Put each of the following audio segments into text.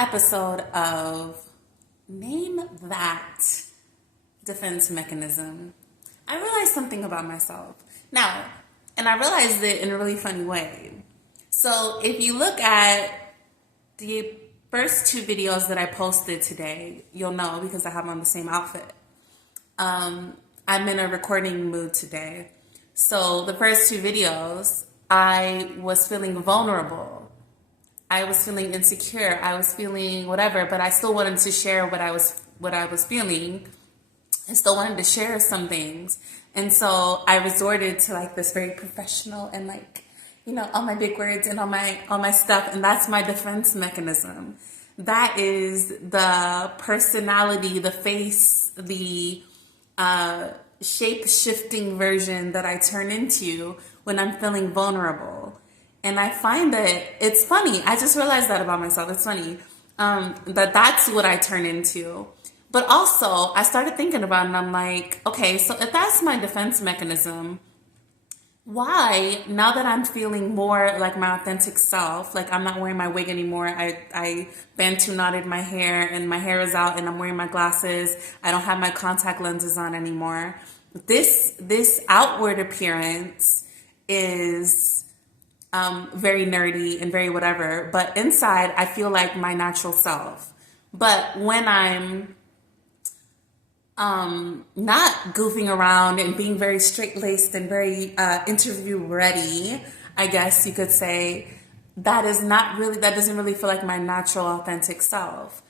episode of Name That Defense Mechanism, I realized something about myself. Now, and I realized it in a really funny way. So if you look at the first two videos that I posted today, you'll know because I have on the same outfit. I'm in a recording mood today. So the first two videos, I was feeling vulnerable. I was feeling insecure. I was feeling whatever, but I still wanted to share what I was feeling. I still wanted to share some things. And so I resorted to like this very professional and like, all my big words and all my stuff. And that's my defense mechanism. That is the personality, the face, the shape-shifting version that I turn into when I'm feeling vulnerable. And I find that it's funny. I just realized that about myself. It's funny that that's what I turn into. But also, I started thinking about it and I'm like, okay, so if that's my defense mechanism, why, now that I'm feeling more like my authentic self, like I'm not wearing my wig anymore, I Bantu knotted my hair and my hair is out and I'm wearing my glasses, I don't have my contact lenses on anymore. This outward appearance is very nerdy and very whatever, but inside I feel like my natural self. But when I'm not goofing around and being very straight-laced and very interview ready, I guess you could say, that doesn't really feel like my natural authentic self.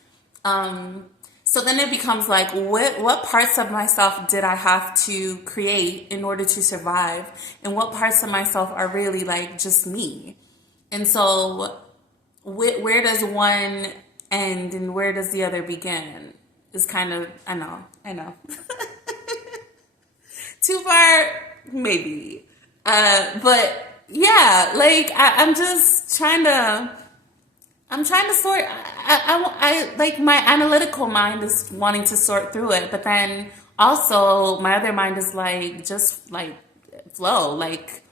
So then it becomes like, what parts of myself did I have to create in order to survive? And what parts of myself are really like just me? And so where does one end and where does the other begin? Is kind of, I know. Too far, maybe. But yeah, like I'm trying to sort, I like my analytical mind is wanting to sort through it, but then also my other mind is like, just like flow. Like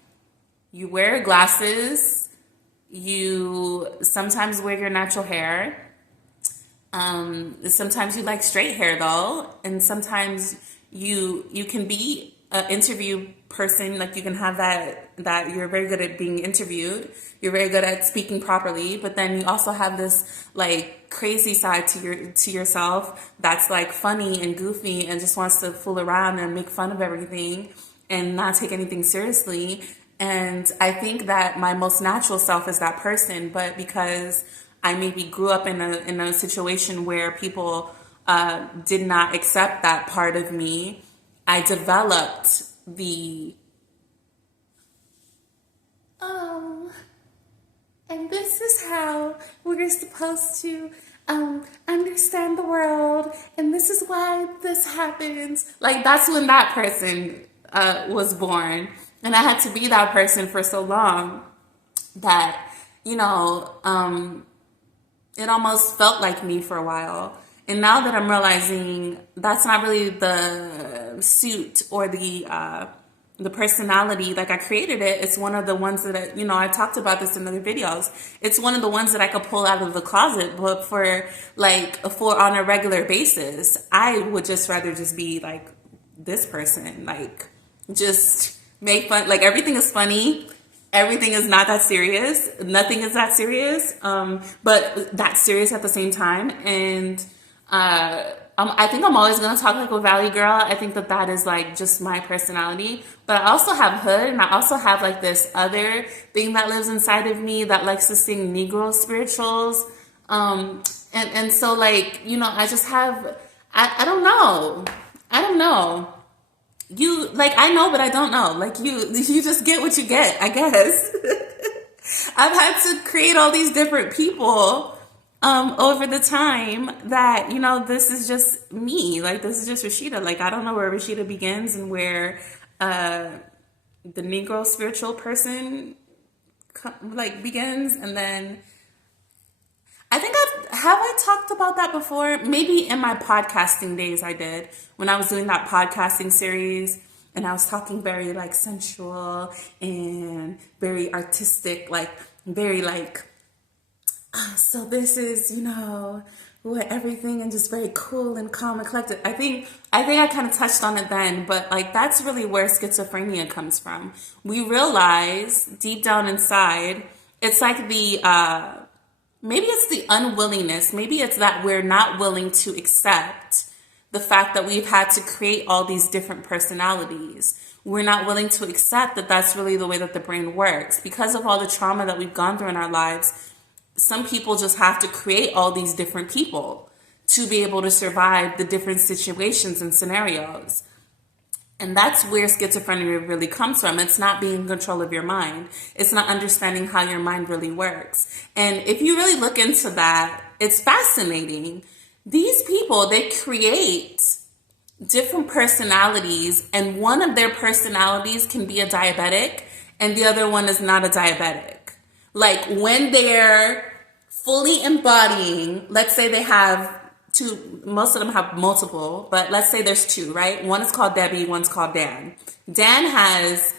you wear glasses, you sometimes wear your natural hair. Sometimes you like straight hair though, and sometimes you can be an interview person, like you can have that you're very good at being interviewed, you're very good at speaking properly, but then you also have this like crazy side to yourself that's like funny and goofy and just wants to fool around and make fun of everything and not take anything seriously. And I think that my most natural self is that person, but because I maybe grew up in a situation where people did not accept that part of me, I developed and this is how we're supposed to understand the world, and this is why this happens. Like that's when that person was born, and I had to be that person for so long that it almost felt like me for a while. And now that I'm realizing that's not really the suit or the personality, like I created it, it's one of the ones that, I talked about this in other videos. It's one of the ones that I could pull out of the closet, but for on a regular basis, I would just rather just be like this person, like just make fun, like everything is funny. Everything is not that serious. Nothing is that serious, but that's serious at the same time. And I think I'm always going to talk like a Valley girl. I think that is like just my personality. But I also have hood, and I also have like this other thing that lives inside of me that likes to sing Negro spirituals. And so like, I just have, I don't know. I don't know. You like I know, but I don't know. Like you just get what you get, I guess. I've had to create all these different people over the time that this is just me. Like this is just Rashida. Like I don't know where Rashida begins and where the Negro spiritual person like begins, and then I think have I talked about that before? Maybe in my podcasting days I did, when I was doing that podcasting series and I was talking very like sensual and very artistic, like very like so this is, what everything and just very cool and calm and collected. I kind of touched on it then, but like that's really where schizophrenia comes from. We realize deep down inside, it's like maybe it's the unwillingness, maybe it's that we're not willing to accept the fact that we've had to create all these different personalities. We're not willing to accept that that's really the way that the brain works. Because of all the trauma that we've gone through in our lives, some people just have to create all these different people to be able to survive the different situations and scenarios. And that's where schizophrenia really comes from. It's not being in control of your mind. It's not understanding how your mind really works. And if you really look into that, it's fascinating. These people, they create different personalities, and one of their personalities can be a diabetic, and the other one is not a diabetic. Like when they're fully embodying, let's say they have two, most of them have multiple, but let's say there's two, right? One is called Debbie, one's called Dan. Dan is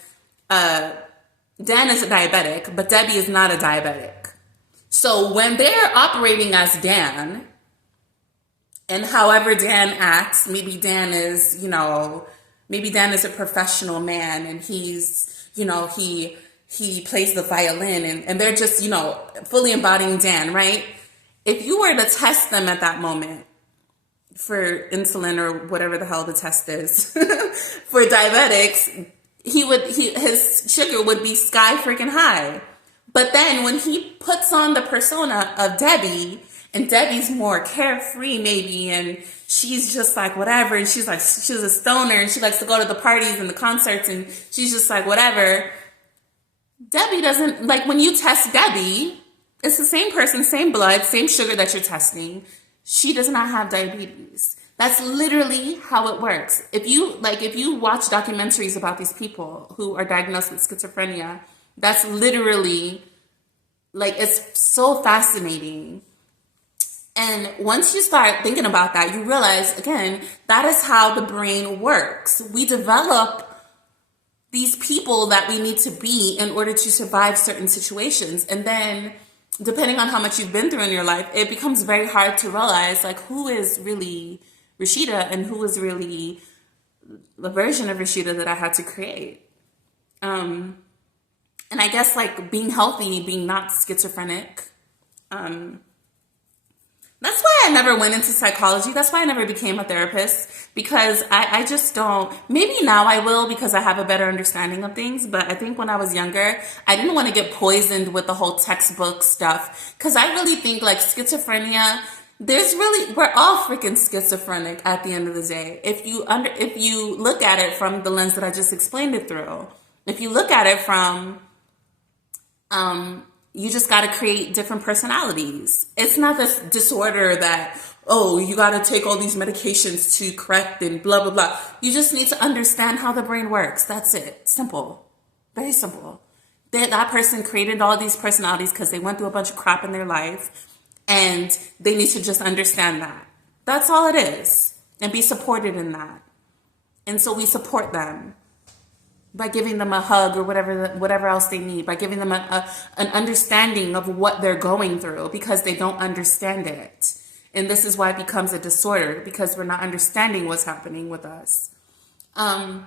a diabetic, but Debbie is not a diabetic. So when they're operating as Dan, and however Dan acts, maybe Dan is a professional man and he's, he plays the violin and they're just, fully embodying Dan, right? If you were to test them at that moment for insulin or whatever the hell the test is for diabetics, his sugar would be sky freaking high. But then when he puts on the persona of Debbie, and Debbie's more carefree maybe, and she's just like whatever, and she's a stoner and she likes to go to the parties and the concerts and she's just like whatever. Debbie doesn't, like when you test Debbie, it's the same person, same blood, same sugar that you're testing. She does not have diabetes. That's literally how it works. If you watch documentaries about these people who are diagnosed with schizophrenia, that's literally, it's so fascinating. And once you start thinking about that, you realize, again, that is how the brain works. We develop these people that we need to be in order to survive certain situations. And then, depending on how much you've been through in your life, it becomes very hard to realize, who is really Rashida and who is really the version of Rashida that I had to create. And I guess, being healthy, being not schizophrenic, that's why I never went into psychology. That's why I never became a therapist, because I just don't. Maybe now I will because I have a better understanding of things. But I think when I was younger, I didn't want to get poisoned with the whole textbook stuff, because I really think schizophrenia, we're all freaking schizophrenic at the end of the day. If you look at it from the lens that I just explained it through, if you look at it from, you just got to create different personalities. It's not this disorder that, you got to take all these medications to correct and blah, blah, blah. You just need to understand how the brain works. That's it. Simple. Very simple. That person created all these personalities because they went through a bunch of crap in their life, and they need to just understand that. That's all it is. And be supported in that. And so we support them by giving them a hug or whatever else they need, by giving them an understanding of what they're going through, because they don't understand it. And this is why it becomes a disorder, because we're not understanding what's happening with us. And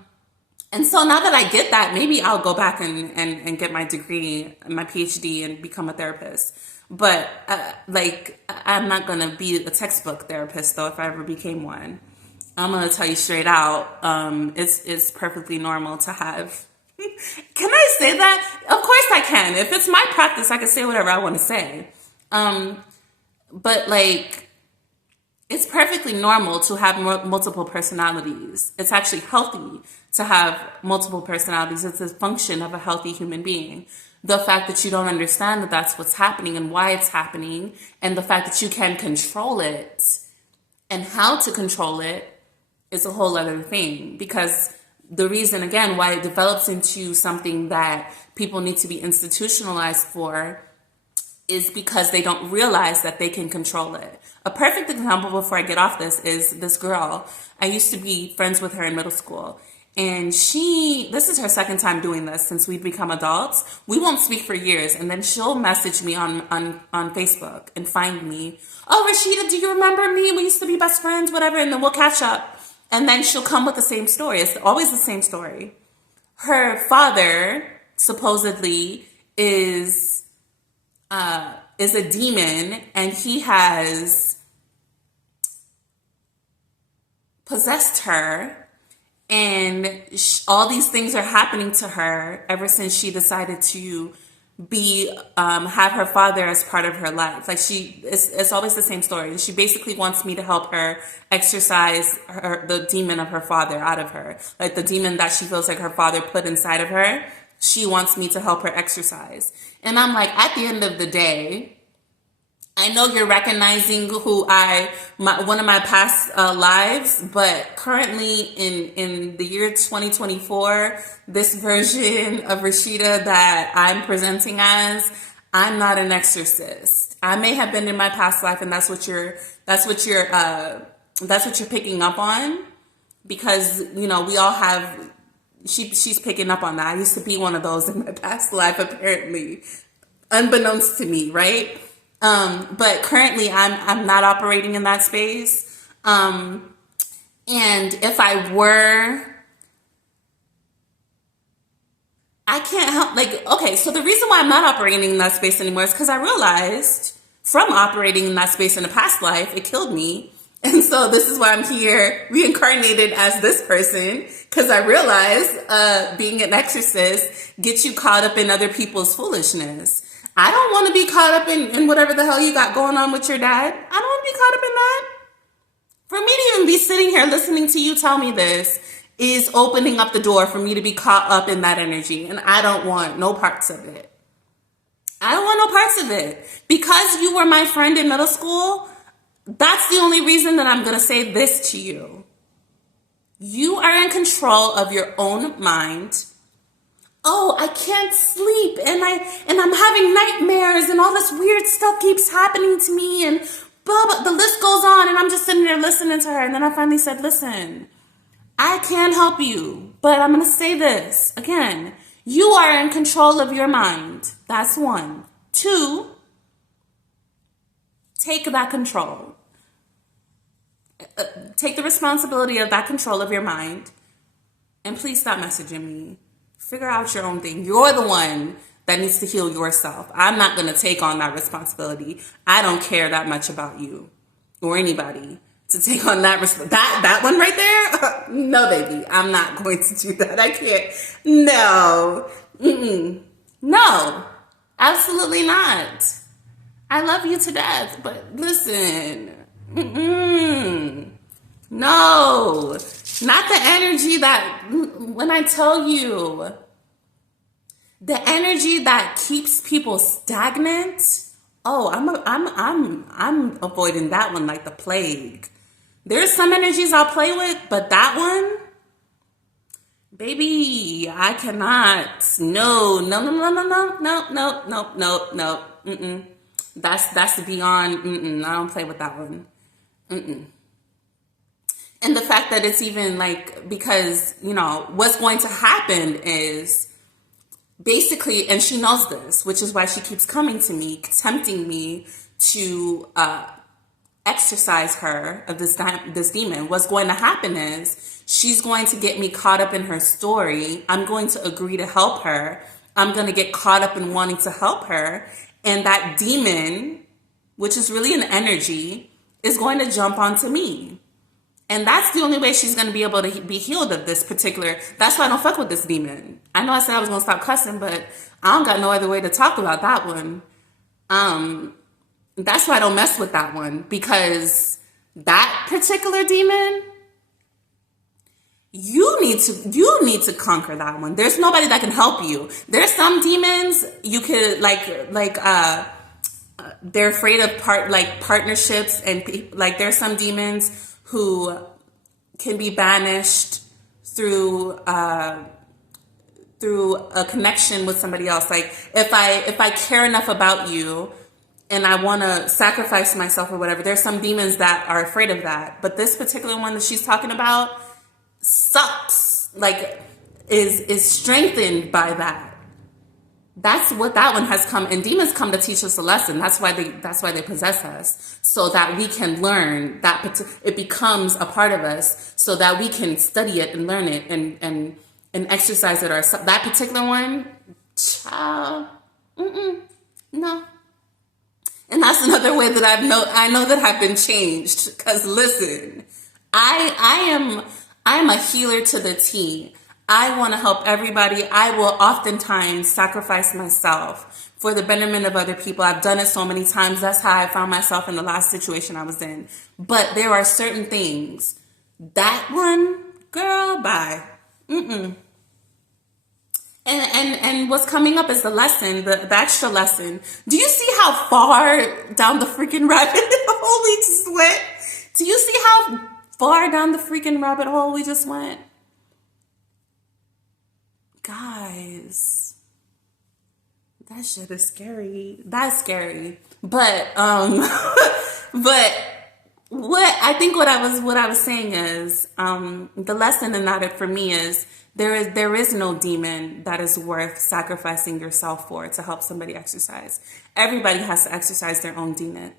so now that I get that, maybe I'll go back and get my degree, my PhD, and become a therapist. But I'm not going to be a textbook therapist, though, if I ever became one. I'm going to tell you straight out, it's perfectly normal to have. Can I say that? Of course I can. If it's my practice, I can say whatever I want to say. But it's perfectly normal to have multiple personalities. It's actually healthy to have multiple personalities. It's a function of a healthy human being. The fact that you don't understand that that's what's happening and why it's happening, and the fact that you can control it and how to control it, is a whole other thing, because the reason, again, why it develops into something that people need to be institutionalized for is because they don't realize that they can control it. A perfect example before I get off this is this girl. I used to be friends with her in middle school, And this is her second time doing this since we've become adults. We won't speak for years. And then she'll message me on Facebook and find me. Oh, Rashida, do you remember me? We used to be best friends, whatever. And then we'll catch up. And then she'll come with the same story. It's always the same story. Her father supposedly is a demon, and he has possessed her, and all these things are happening to her ever since she decided to have her father as part of her life. Like it's always the same story. She basically wants me to help her exorcise the demon of her father out of her, like the demon that she feels like her father put inside of her. She wants me to help her exorcise, and I'm like, at the end of the day, I know you're recognizing one of my past lives, but currently in the year 2024, this version of Rashida that I'm presenting as, I'm not an exorcist. I may have been in my past life, and that's what you're picking up on, because we all have. She's picking up on that. I used to be one of those in my past life, apparently, unbeknownst to me, right? But currently I'm not operating in that space. And if I were, I can't help, okay, so the reason why I'm not operating in that space anymore is because I realized from operating in that space in a past life, it killed me. And so this is why I'm here reincarnated as this person, because I realized being an exorcist gets you caught up in other people's foolishness. I don't want to be caught up in whatever the hell you got going on with your dad. I don't want to be caught up in that. For me to even be sitting here listening to you tell me this is opening up the door for me to be caught up in that energy. And I don't want no parts of it. I don't want no parts of it. Because you were my friend in middle school, that's the only reason that I'm going to say this to you. You are in control of your own mind. Oh, I can't sleep, and I'm having nightmares, and all this weird stuff keeps happening to me, and blah, blah, the list goes on, and I'm just sitting there listening to her, and then I finally said, listen, I can't help you, but I'm going to say this again. You are in control of your mind. That's one. Two, take that control. Take the responsibility of that control of your mind, and please stop messaging me. Figure out your own thing. You're the one that needs to heal yourself. I'm not going to take on that responsibility. I don't care that much about you or anybody to take on that one right there. No, baby, I'm not going to do that. I can't. No. No, absolutely not. I love you to death, but listen. No, not the energy that, when I tell you, the energy that keeps people stagnant. Oh, I'm avoiding that one like the plague. There's some energies I'll play with, but that one, baby, I cannot. No. That's beyond. I don't play with that one. And the fact that it's even because, what's going to happen is basically, and she knows this, which is why she keeps coming to me, tempting me to exorcise her of this demon. What's going to happen is she's going to get me caught up in her story. I'm going to agree to help her. I'm going to get caught up in wanting to help her. And that demon, which is really an energy, is going to jump onto me. And that's the only way she's going to be able to be healed of this particular. That's why I don't fuck with this demon. I know I said I was going to stop cussing, but I don't got no other way to talk about that one. That's why I don't mess with that one, because that particular demon, you need to conquer that one. There's nobody that can help you. There's some demons you could they're afraid of partnerships, and there's some demons who can be banished through a connection with somebody else. Like if I care enough about you and I want to sacrifice myself or whatever, there's some demons that are afraid of that. But this particular one that she's talking about sucks like is strengthened by that. That's what that one has come, and demons come to teach us a lesson. That's why they possess us, so that we can learn it becomes a part of us, so that we can study it and learn it and exercise it ourselves. That particular one, child, no. And that's another way that I know that I've been changed. Because listen, I am a healer to the T. I want to help everybody. I will oftentimes sacrifice myself for the betterment of other people. I've done it so many times. That's how I found myself in the last situation I was in. But there are certain things. That one, girl, bye. And what's coming up is the lesson, the extra lesson. Do you see how far down the freaking rabbit hole we just went? Do you see how far down the freaking rabbit hole we just went? Guys, that shit is scary. That's scary. But but what I was saying is the lesson in that for me is there is no demon that is worth sacrificing yourself for to help somebody exercise. Everybody has to exercise their own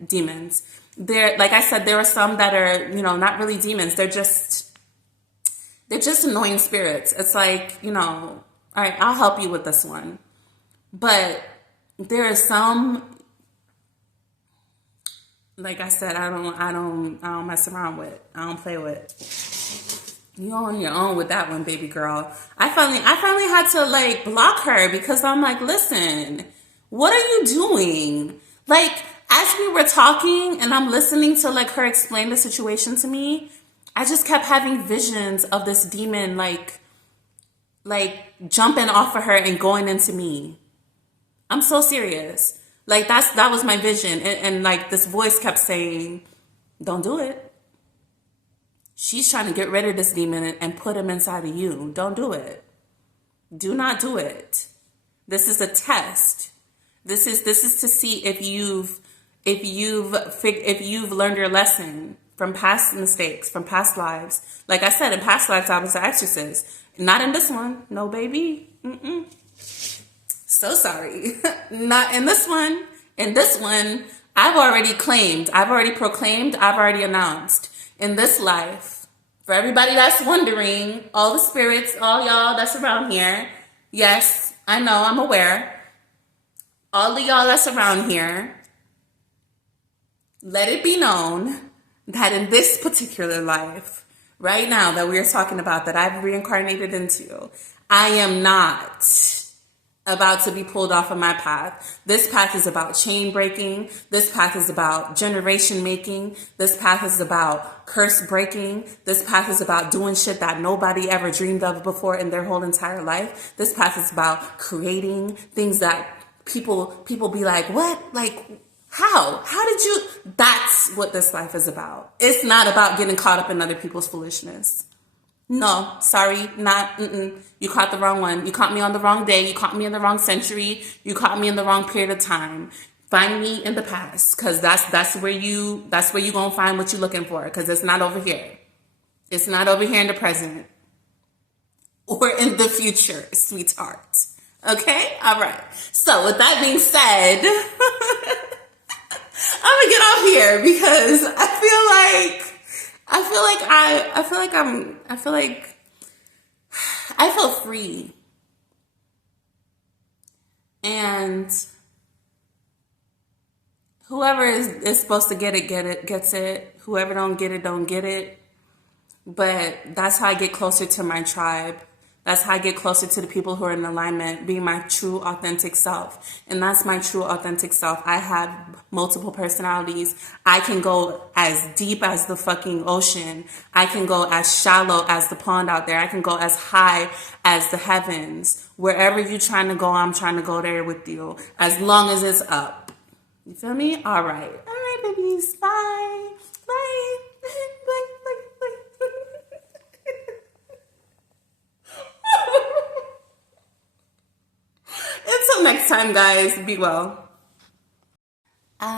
demons. There, like I said, there are some that are, not really demons. They're just annoying spirits. It's like, all right, I'll help you with this one. But there are some, like I said, I don't mess around with. I don't play with. You on your own with that one, baby girl. I finally had to block her because I'm like, listen, what are you doing? As we were talking and I'm listening to her explain the situation to me, I just kept having visions of this demon like jumping off of her and going into me. I'm so serious. That was my vision. And this voice kept saying, don't do it. She's trying to get rid of this demon and put him inside of you. Don't do it. Do not do it. This is a test. This is to see if you've learned your lesson from past mistakes, from past lives. Like I said, in past lives, I was an exorcist. Not in this one. No, baby. So sorry. Not in this one. In this one, I've already claimed, I've already proclaimed, I've already announced. In this life, for everybody that's wondering, all the spirits, all y'all that's around here, yes, I know, I'm aware. All of y'all that's around here, let it be known that in this particular life, right now that we're talking about, that I've reincarnated into, I am not about to be pulled off of my path. This path is about chain breaking. This path is about generation making. This path is about curse breaking. This path is about doing shit that nobody ever dreamed of before in their whole entire life. This path is about creating things that people be like, what? How did you? That's what this life is about. It's not about getting caught up in other people's foolishness. No, sorry, not, you caught the wrong one. You caught me on the wrong day. You caught me in the wrong century. You caught me in the wrong period of time. Find me in the past, because that's where you gonna find what you're looking for, because it's not over here. It's not over here in the present or in the future, sweetheart. Okay? All right. So with that being said, I'm gonna get off here because I feel free. And whoever is supposed to get it, gets it. Whoever don't get it. But that's how I get closer to my tribe. That's how I get closer to the people who are in alignment, being my true, authentic self. And that's my true, authentic self. I have multiple personalities. I can go as deep as the fucking ocean. I can go as shallow as the pond out there. I can go as high as the heavens. Wherever you're trying to go, I'm trying to go there with you. As long as it's up. You feel me? All right. All right, babies. Bye. Bye. Bye. Until next time, guys, be well. I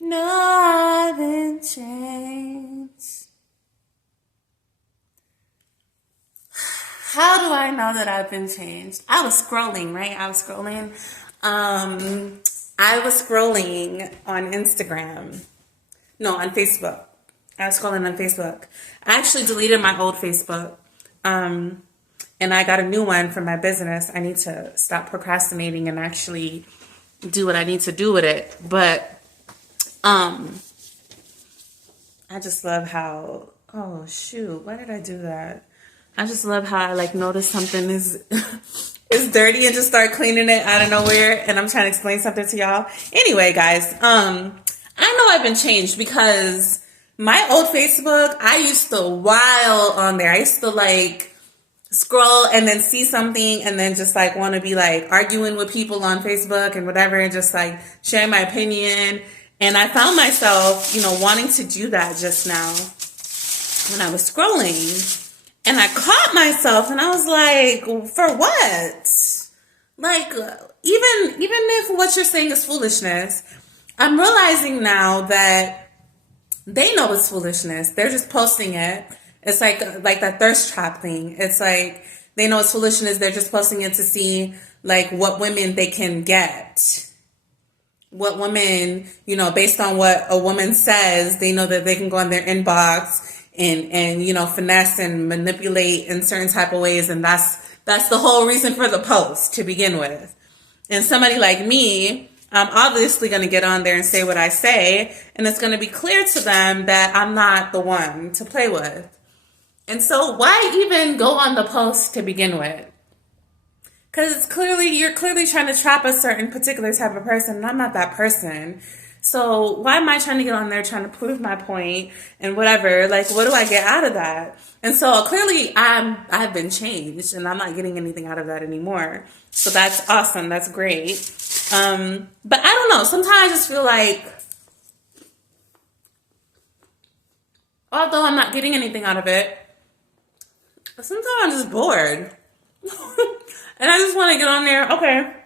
know I've been changed. know that I've been changed? I was scrolling, right? I was scrolling on Instagram. No, on Facebook. I was scrolling on Facebook. I actually deleted my old Facebook. And I got a new one for my business. I need to stop procrastinating and actually do what I need to do with it. But I just love how, oh shoot, why did I do that? I just love how I like notice something is is dirty and just start cleaning it out of nowhere, and I'm trying to explain something to y'all. Anyway, guys, I know I've been changed because my old Facebook, I used to while on there. I used to like scroll and then see something and then just like want to be like arguing with people on Facebook and whatever and just like sharing my opinion. And I found myself, wanting to do that just now when I was scrolling. And I caught myself and I was like, for what? Like, even if what you're saying is foolishness, I'm realizing now that they know it's foolishness. They're just posting it. It's like that thirst trap thing. It's like they know it's foolishness. They're just posting it to see like what women they can get. What women, based on what a woman says, they know that they can go in their inbox and finesse and manipulate in certain type of ways, and that's the whole reason for the post to begin with. And somebody like me, I'm obviously going to get on there and say what I say, and it's going to be clear to them that I'm not the one to play with. And so why even go on the post to begin with? Because you're clearly trying to trap a certain particular type of person, and I'm not that person. So why am I trying to get on there trying to prove my point and whatever? Like, what do I get out of that? And so clearly I've been changed and I'm not getting anything out of that anymore. So that's awesome. That's great. But I don't know. Sometimes I just feel like, although I'm not getting anything out of it, sometimes I'm just bored. And I just want to get on there. Okay.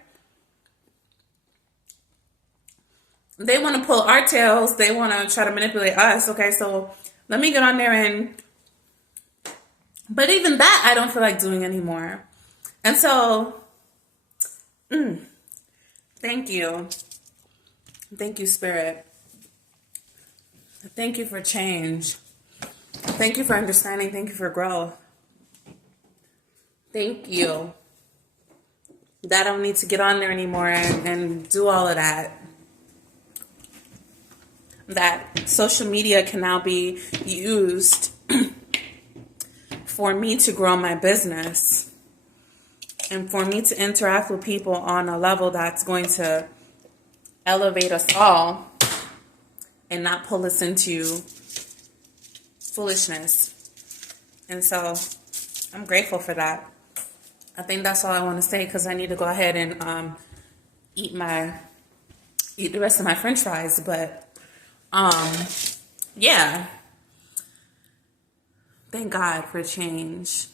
They want to pull our tails. They want to try to manipulate us. Okay, so let me get on there but even that I don't feel like doing anymore. And so, thank you. Thank you, Spirit. Thank you for change. Thank you for understanding. Thank you for growth. Thank you that I don't need to get on there anymore and do all of that. That social media can now be used for me to grow my business and for me to interact with people on a level that's going to elevate us all and not pull us into foolishness. And so I'm grateful for that. I think that's all I want to say because I need to go ahead and eat the rest of my French fries. But yeah. Thank God for change.